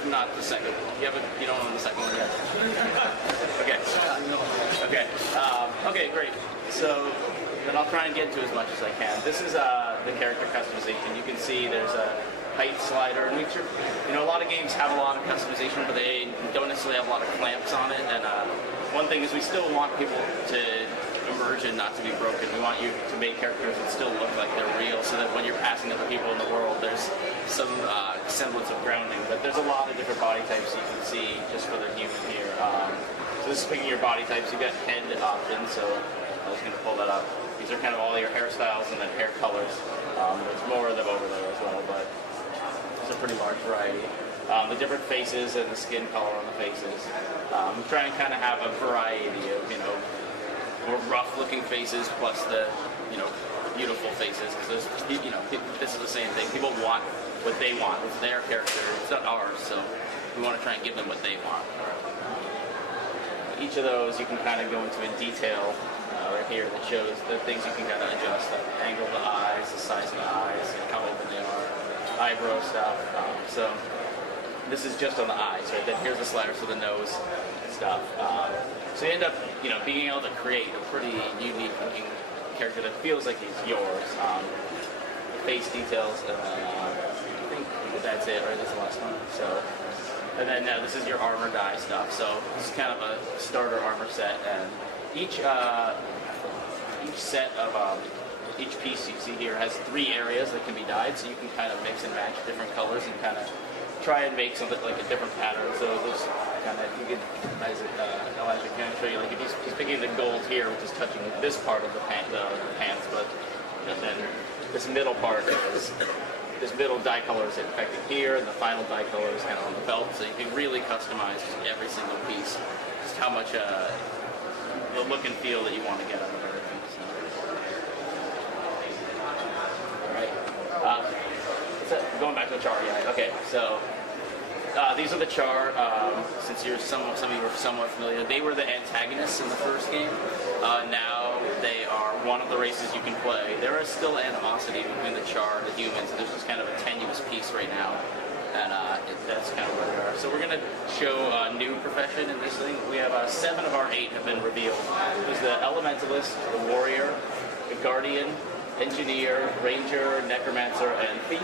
but not the second. You don't own the second one yet. Okay. Okay. Okay, great. So then I'll try and get into as much as I can. This is the character customization. You can see there's a height slider, and a lot of games have a lot of customization, but they don't necessarily have a lot of clamps on it. And one thing is we still want people to immersion not to be broken. We want you to make characters that still look like they're real, so that when you're passing other people in the world, there's some semblance of grounding. But there's a lot of different body types you can see just for the human here. So this is picking your body types. You've got head options, so I was going to pull that up. These are kind of all your hairstyles and then hair colors. There's more of them over there as well, but it's a pretty large variety. The different faces and the skin color on the faces. We try and kind of have a variety of, more rough-looking faces plus the, beautiful faces. Because this is the same thing. People want what they want. It's their character. It's not ours. So we want to try and give them what they want. Each of those you can kind of go into in detail right here that shows the things you can kind of adjust, like the angle of the eyes, the size of the eyes, how open they are, eyebrow stuff. So this is just on the eyes, right? Then here's the slider for the nose and stuff. So you end up, being able to create a pretty unique looking character that feels like he's yours. Face details, and then I think that's it, right? That's the last one. So, and then this is your armor dye stuff. So this is kind of a starter armor set, and each set of each piece you see here has 3 areas that can be dyed, so you can kind of mix and match different colors and kind of try and make something like a different pattern. So this kind of, you can, as Elijah can show you, like if he's picking the gold here, which is touching this part of the pants, but then this middle part is, this middle dye color is affected here, and the final dye color is kind of on the belt, so you can really customize every single piece, just how much the look and feel that you want to get out of everything. So. All right. Going back to the char, yeah. Okay, so these are the char. Since some of you are somewhat familiar, they were the antagonists in the first game. Now they are one of the races you can play. There is still animosity between the char and the humans. There's just kind of a tenuous piece right now, and that's kind of where we are. So we're going to show a new profession in this thing. We have 7 of our 8 have been revealed. There's the elementalist, the warrior, the guardian, engineer, ranger, necromancer, and thief.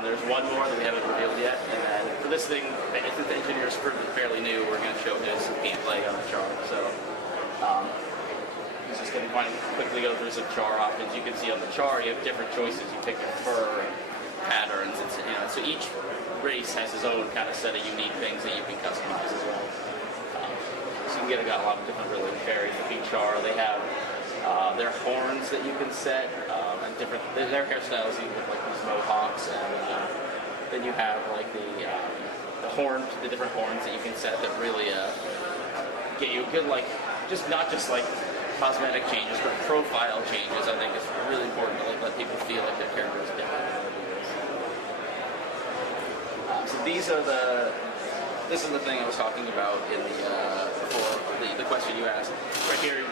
There's one more that we haven't revealed yet, and then for this thing, since the engineer is fairly new, we're going to show his gameplay on the char. So he's just going to quickly go through some char options. You can see on the char you have different choices. You pick your fur and patterns, and so each race has his own kind of set of unique things that you can customize as well. So you can get a lot of different really varied looking char. They have their horns that you can set, and different their hairstyles. You have like these mohawks, and then you have like the different horns that you can set that really get you good, like not just like cosmetic changes, but profile changes. I think it's really important to let people feel like their character is different. So this is the thing I was talking about in before the question you asked. Right here,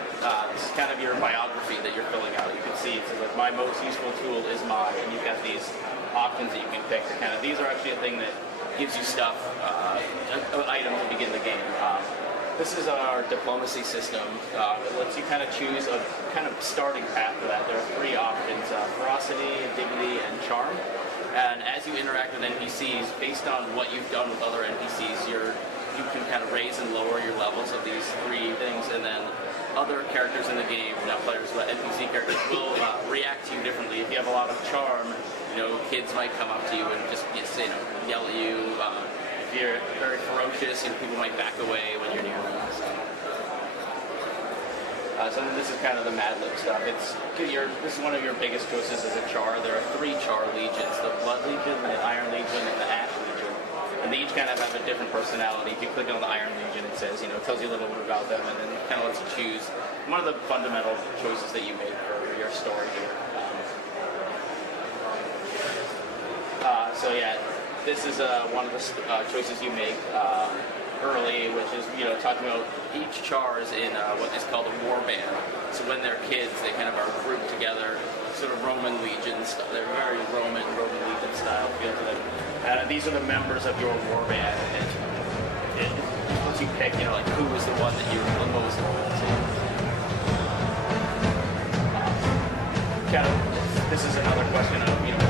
this is kind of your biography that you're filling out. You can see it says like my most useful tool is my, and you've got these options that you can pick. These are actually a thing that gives you stuff, an item to begin the game. This is our diplomacy system. It lets you kind of choose a kind of starting path for that. There are 3 options: ferocity, dignity, and charm. And as you interact with NPCs, based on what you've done with other NPCs, you can kind of raise and lower your levels of these 3 things, and then other characters in the game, not players, but NPC characters, will react to you differently. If you have a lot of charm, kids might come up to you and just yell at you. If you're very ferocious, people might back away when you're near them. So this is kind of the Mad Lib stuff. This is one of your biggest choices as a char. There are 3 char legions: the Blood Legion, the Iron Legion, and the Ash Legion. And they each kind of have a different personality. If you click on the Iron Legion, it says, tells you a little bit about them, and then it kind of lets you choose one of the fundamental choices that you make for your story here. So yeah, this is one of the choices you make early, which is talking about each char is in what is called a war band. So when they're kids, they kind of are grouped together, sort of Roman legion style. They're very Roman legion style feel to them. These are the members of your war band, and once you pick, like who is the one that you're the most loyal to. Kind of, this is another question of